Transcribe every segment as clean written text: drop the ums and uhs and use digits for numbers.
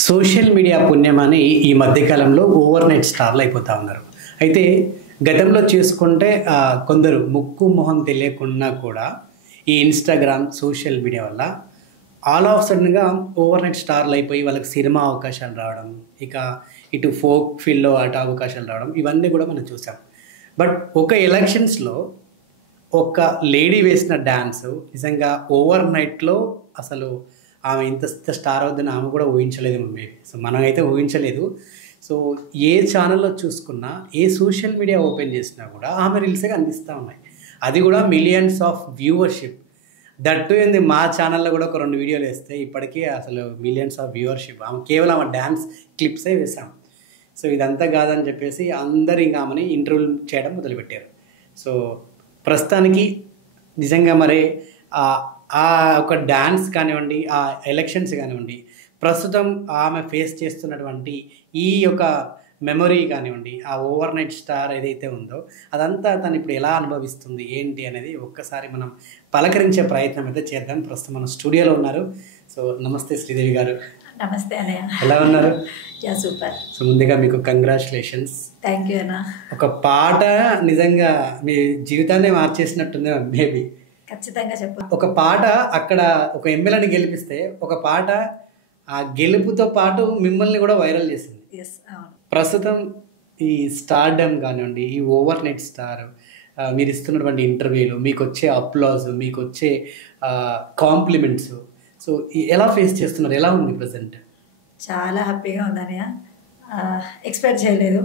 Social media పుణ్యమని ఈ మధ్యకాలంలో over night స్టార్లు అయిపోతూ ఉన్నారు. అయితే గతంలో చూసుకుంటే కొందరు ముక్కు మొహం తెలియకుండా కూడా ఈ ఇన్స్టాగ్రామ్ సోషల్ మీడియా వల్ల ఆల్ ఆఫ్ సడన్గా ఓవర్ నైట్ స్టార్లు అయిపోయి వాళ్ళకి సినిమా అవకాశాలు రావడం, ఇక ఇటు ఫోక్ ఫీల్డ్లో అటు అవకాశాలు రావడం, ఇవన్నీ కూడా మనం చూసాం. బట్ ఒక ఎలక్షన్స్లో ఒక లేడీ వేసిన డ్యాన్స్ నిజంగా ఓవర్ నైట్లో అసలు ఆమె ఇంత స్టార్ అవుద్దని ఆమె కూడా ఊహించలేదు మేబీ. సో మనమైతే ఊహించలేదు. సో ఏ ఛానల్లో చూసుకున్నా, ఏ సోషల్ మీడియా ఓపెన్ చేసినా కూడా ఆమె రీల్సే కనిపిస్తూ ఉన్నాయి. అది కూడా మిలియన్స్ ఆఫ్ వ్యూవర్షిప్. దట్టు ఏంది, మా ఛానల్లో కూడా ఒక 2 వీడియోలు వేస్తే ఇప్పటికీ అసలు మిలియన్స్ ఆఫ్ వ్యూవర్షిప్. ఆమె కేవలం ఆమె డ్యాన్స్ క్లిప్సే వేసాం. సో ఇదంతా కాదని చెప్పేసి అందరు ఇంకా ఆమెని ఇంటర్వ్యూలు చేయడం మొదలుపెట్టారు. సో ప్రస్తుతానికి నిజంగా మరి ఆ ఒక డ్యాన్స్ కానివ్వండి, ఆ ఎలక్షన్స్ కానివ్వండి, ప్రస్తుతం ఆమె ఫేస్ చేస్తున్నటువంటి ఈ యొక్క మెమొరీ కానివ్వండి, ఆ ఓవర్ నైట్ స్టార్ ఏదైతే ఉందో అదంతా తను ఇప్పుడు ఎలా అనుభవిస్తుంది ఏంటి అనేది ఒక్కసారి మనం పలకరించే ప్రయత్నం అయితే చేద్దాం. ప్రస్తుతం మన స్టూడియోలో ఉన్నారు. సో నమస్తే శ్రీదేవి గారు. నమస్తే అన్నయ్య, ఎలా ఉన్నారు? Yeah super. సో ముందుగా మీకు కంగ్రాచులేషన్స్. థ్యాంక్ యూ అన్న. ఒక పాట నిజంగా మీ జీవితాన్ని మార్చేసినట్టుంది మేబీ. ఖచ్చితంగా చెప్పు. ఒక పాట అక్కడ ఒక ఎమ్మెల్యేని గెలిపిస్తే ఒక పాట ఆ గెలుపుతో పాటు మిమ్మల్ని కూడా వైరల్ చేసింది. ప్రస్తుతం ఈ స్టార్డమ్ కానివ్వండి, ఈ ఓవర్ నైట్ స్టార్, మీరు ఇస్తున్నటువంటి ఇంటర్వ్యూలు, మీకు వచ్చే అప్లాజ్, మీకు వచ్చే కాంప్లిమెంట్స్, సో ఎలా ఫేస్ చేస్తున్నారు? ఎలా ఉంది ప్రజెంట్? చాలా హ్యాపీగా ఉంది అన్నయ్య. ఎక్స్పెక్ట్ చేయలేదు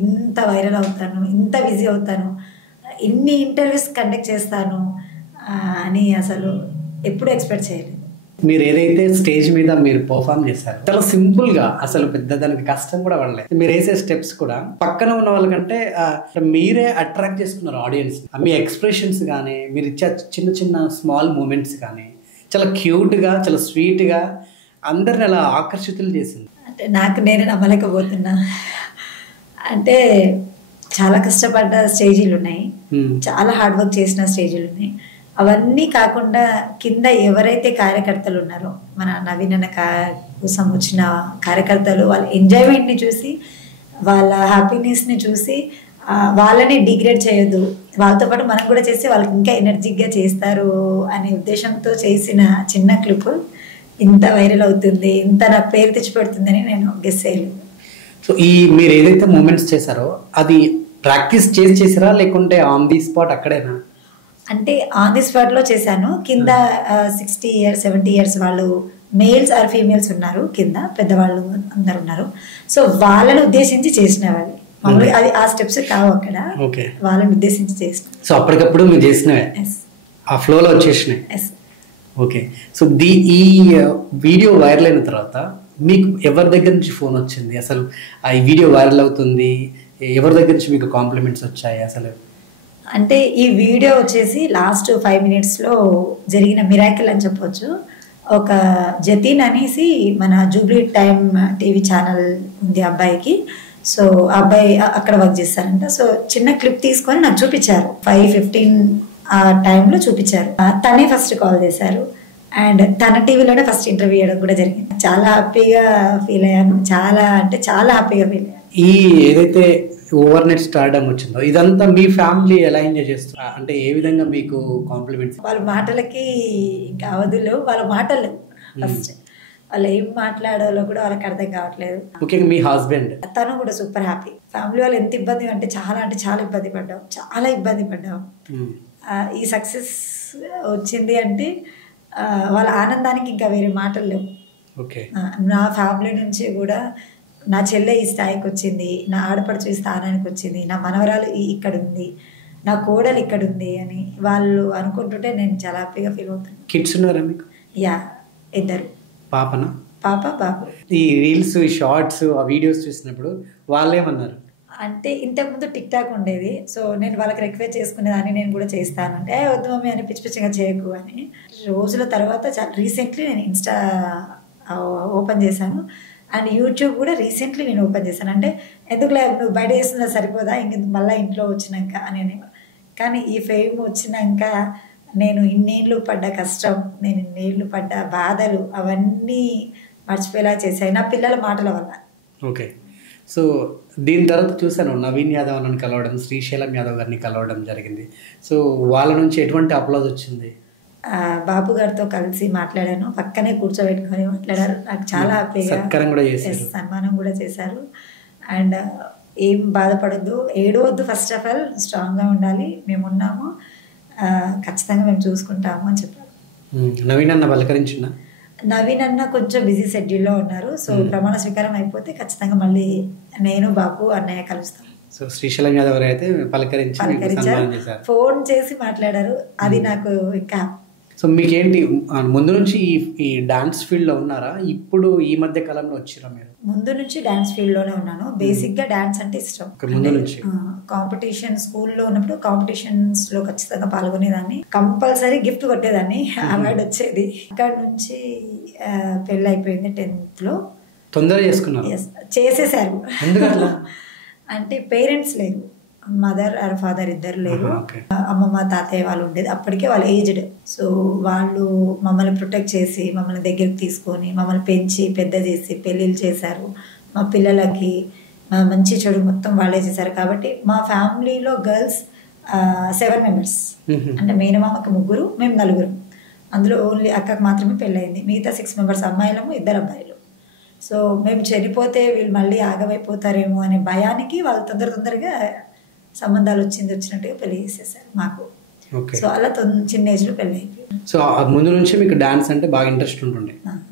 ఇంత వైరల్ అవుతాను, ఇంత బిజీ అవుతాను, ఇన్ని ఇంటర్వ్యూస్ కండక్ట్ చేస్తాను అని అసలు ఎప్పుడు ఎక్స్పెక్ట్ చేయలేదు. మీరు ఏదైతే స్టేజ్ మీద మీరు పర్ఫామ్ చేశారు చాలా సింపుల్ గా, అసలు పెద్ద దానికి కష్టం కూడా పడలేదు. మీరు వేసే స్టెప్స్ కూడా పక్కన ఉన్న వాళ్ళకంటే మీరే అట్రాక్ట్ చేసుకున్నారు ఆడియన్స్. మీ ఎక్స్ప్రెషన్స్ కానీ, మీరు ఇచ్చే చిన్న చిన్న స్మాల్ మూమెంట్స్ కానీ చాలా క్యూట్ గా, చాలా స్వీట్ గా అందరిని అలా ఆకర్షితులు చేసింది. అంటే నాకు నేను నమ్మలేకపోతున్నా. అంటే చాలా కష్టపడ్డ స్టేజీలు ఉన్నాయి, చాలా హార్డ్ వర్క్ చేసిన స్టేజీలు ఉన్నాయి. అవన్నీ కాకుండా కింద ఎవరైతే కార్యకర్తలు ఉన్నారో, మన నవీన్ అన్న కోసం వచ్చిన కార్యకర్తలు, వాళ్ళ ఎంజాయ్మెంట్ని చూసి, వాళ్ళ హ్యాపీనెస్ని చూసి వాళ్ళని డిగ్రేడ్ చేయొద్దు, వాళ్ళతో పాటు మనం కూడా చేసి వాళ్ళకి ఇంకా ఎనర్జిక్గా చేస్తారు అనే ఉద్దేశంతో చేసిన చిన్న క్లిప్ ఇంత వైరల్ అవుతుంది, ఇంత నాకు పేరు తెచ్చిపెడుతుందని నేను గెస్ చేయలేదు. సో ఈ మీరు ఏదైతే మూమెంట్స్ చేశారో అది ప్రాక్టీస్ చేసారా లేకుంటే ఆన్ ది స్పాట్ అక్కడేనా? అంటే ఆన్ ది స్పాట్లో చేశాను. కింద 60 years 70 years వాళ్ళు మేల్స్ ఆర్ ఫీమేల్స్ ఉన్నారు, కింద పెద్దవాళ్ళు అందరు ఉన్నారు. సో వాళ్ళని ఉద్దేశించి చేసిన వాళ్ళు మామూలుగా అది ఆ స్టెప్స్ కావు అక్కడ, వాళ్ళని ఉద్దేశించి చేసిన. సో అప్పటికప్పుడు మీరు చేసినవే ఆ ఫ్లోలో వచ్చేసినాయి. ఓకే. సో ఈ వీడియో వైరల్ అయిన తర్వాత మీకు ఎవరి దగ్గర నుంచి ఫోన్ వచ్చింది? అసలు ఈ వీడియో వైరల్ అవుతుంది, ఎవరి దగ్గర నుంచి మీకు కాంప్లిమెంట్స్ వచ్చాయి అసలు? అంటే ఈ వీడియో వచ్చేసి లాస్ట్ 5 minutesలో జరిగిన మిరాకిల్ అని చెప్పొచ్చు. ఒక జతీన్ అనేసి మన జూబ్లీ టైమ్ టీవీ ఛానల్ ఉంది అబ్బాయికి. సో ఆ అబ్బాయి అక్కడ వర్క్ చేస్తారంట. సో చిన్న క్లిప్ తీసుకొని నాకు చూపించారు, 5:15 ఆ టైంలో చూపించారు. తనే ఫస్ట్ కాల్ చేశారు అండ్ తన టీవీలోనే ఫస్ట్ ఇంటర్వ్యూ చేయడం కూడా జరిగింది. చాలా హ్యాపీగా ఫీల్ అయ్యాను, చాలా అంటే చాలా హ్యాపీగా ఫీల్ అయ్యాను. ఈ ఏదైతే ఓవర్ నైట్ స్టార్డమ్ వచ్చిందో ఇదంతా మీ ఫ్యామిలీ ఎలా ఎంజాయ్ చేస్తారు? అంటే ఏ విధంగా మీకు కాంప్లిమెంట్స్? వాళ్ళ మాటలకి ఇంకా అవధులు, వాళ్ళ మాటలు ఫస్ట్ వాళ్ళు ఏం మాట్లాడాలో కూడా వాళ్ళకి అర్థం కావట్లేదు. ముఖ్యంగా మీ హస్బెండ్, తను కూడా సూపర్ హ్యాపీ. ఫ్యామిలీ వాళ్ళు ఎంత ఇబ్బంది అంటే చాలా ఇబ్బంది పడ్డాం, చాలా ఇబ్బంది పడ్డాం. ఈ సక్సెస్ వచ్చింది అంటే వాళ్ళ ఆనందానికి ఇంకా వేరే మాటలు లేవు. నా ఫ్యామిలీ నుంచి కూడా నా చెల్లె ఈ స్థాయికి వచ్చింది, నా ఆడపడుచు ఈ స్థానానికి వచ్చింది, నా మనవరాలు ఇక్కడ ఉంది, నా కోడలు ఇక్కడ ఉంది అని వాళ్ళు అనుకుంటుంటే నేను చాలా హ్యాపీగా ఫీల్ అవుతాను. కిడ్స్ ఉన్నారా మీకు? యా, 2. పాపనా? పాప బాబు. ఈ రీల్స్, ఈ షార్ట్స్, ఆ వీడియోస్ చూసినప్పుడు వాళ్ళేమన్నారు? అంటే ఇంతకుముందు టిక్ టాక్ ఉండేది. సో నేను వాళ్ళకి రిక్వెస్ట్ చేసుకునేదాన్ని, నేను కూడా చేస్తానంటే వద్దు మమ్మీ అని పిచ్చి పిచ్చిగా చేయకు అని. రోజుల తర్వాత రీసెంట్లీ నేను ఇన్స్టా ఓపెన్ చేశాను అండ్ యూట్యూబ్ కూడా రీసెంట్లీ నేను ఓపెన్ చేశాను. అంటే ఎందుకులే నువ్వు బయట చేస్తున్నా సరిపోదా ఇంక మళ్ళీ ఇంట్లో వచ్చినాక అని. కానీ ఈ ఫేమ్ వచ్చినాక నేను ఇన్నేళ్ళు పడ్డ కష్టం, నేను ఇన్నేళ్ళు పడ్డ బాధలు అవన్నీ మర్చిపోయేలా చేశాయి నా పిల్లల మాటల వల్ల. ఓకే. సో దీని తర్వాత చూశాను నవీన్ యాదవ్ నన్ను కలవడం, శ్రీశైలం యాదవ్ గారిని కలవడం జరిగింది. సో వాళ్ళ నుంచి ఎటువంటి అప్లాజ్ వచ్చింది? బాబు గారితో కలిసి మాట్లాడాను, పక్కనే కూర్చోబెట్టుకొని మాట్లాడారు. నాకు చాలా హ్యాపీగా సత్కారం కూడా చేశారు, సన్మానం కూడా చేశారు. అండ్ ఏం బాధపడద్దు, ఏడవద్దు, ఫస్ట్ ఆఫ్ ఆల్ స్ట్రాంగ్గా ఉండాలి, మేము ఉన్నాము, ఖచ్చితంగా మేము చూసుకుంటాము అని చెప్పారు. నవీన్ అన్న పలకరించిన? నవీన్ అన్న కొంచెం బిజీ షెడ్యూల్లో ఉన్నారు. సో ప్రమాణ స్వీకారం అయిపోతే ఖచ్చితంగా మళ్ళీ నేను బాబు అన్నయ్య కలుస్తాం. సో శ్రీశైలం యాదవ్ గారు అయితే పలకరించారు, ఫోన్ చేసి మాట్లాడారు. అది నాకు ఇంకా. సో మీకేంటి ముందు నుంచి ఈ డాన్స్ ఫీల్డ్లో ఉన్నారా, ఇప్పుడు ఈ మధ్య కాలంలో వచ్చిరా మీరు? ముందు నుంచి డాన్స్ ఫీల్డ్లోనే ఉన్నాను. బేసిక్గా డాన్స్ అంటే ఇష్టం. ముందు నుంచి కాంపిటీషన్ స్కూల్లో ఉన్నప్పుడు కాంపిటీషన్స్లో ఖచ్చితంగా పాల్గొనేదాన్ని, కంపల్సరీ గిఫ్ట్ కొట్టేదాన్ని, అవార్డు వచ్చేది. అక్కడ నుంచి పెళ్ళి అయిపోయింది 10th లో. తొందరగా చేసుకున్నారు? చేసేసారు. అంటే పేరెంట్స్ లేరు, మదర్ ఆర్ ఫాదర్ ఇద్దరు లేరు. అమ్మమ్మ తాతయ్య వాళ్ళు ఉండేది, అప్పటికే వాళ్ళు ఏజ్డ్. సో వాళ్ళు మమ్మల్ని ప్రొటెక్ట్ చేసి మమ్మల్ని దగ్గరికి తీసుకొని మమ్మల్ని పెంచి పెద్ద చేసి పెళ్ళిళ్ళు చేశారు. మా పిల్లలకి మంచి చెడు మొత్తం వాళ్ళే చేశారు. కాబట్టి మా ఫ్యామిలీలో గర్ల్స్ 7 members. అంటే మేనమామకి 3, మేము 4. అందులో ఓన్లీ అక్కకు మాత్రమే పెళ్ళయింది. మిగతా 6 members అమ్మాయిలము, 2 అబ్బాయిలు. సో మేము చనిపోతే వీళ్ళు మళ్ళీ ఆగమైపోతారేమో అనే భయానికి వాళ్ళు తొందరగా సంబంధాలు వచ్చినట్టుగా పెళ్లి చేసేసారు మాకు. సో అలా చిన్న ఏజ్లో పెళ్ళి అయిపోయింది. సో ముందు నుంచి మీకు డాన్స్ అంటే బాగా ఇంట్రెస్ట్ ఉంటుండే?